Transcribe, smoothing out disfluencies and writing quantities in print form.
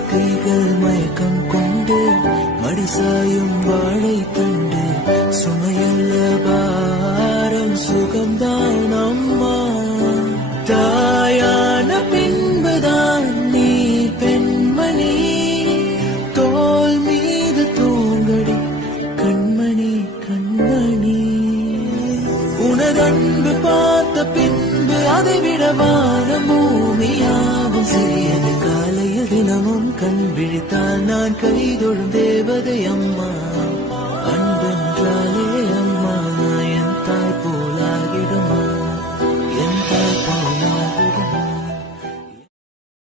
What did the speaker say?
கைகள் மயக்கம் கொண்டு மடிசாயும் வாழை தண்டு சுமையல்ல பாரம் சுகம்தான் அம்மா. தாயான பின்புதான் நீ பெண்மணி, தோல் மீது தூங்கடி கண்மணி கண்மணி. உனதன்பு பார்த்த பின்பு அதைவிட வானம் பூமியாவும் சிறியது. காலையில் தினமும் கண் விழித்தால் நான் கைதொழும் தேவதை அம்மா. அன்பென்றாலே அம்மா என் தாய் போலாகிடுமா.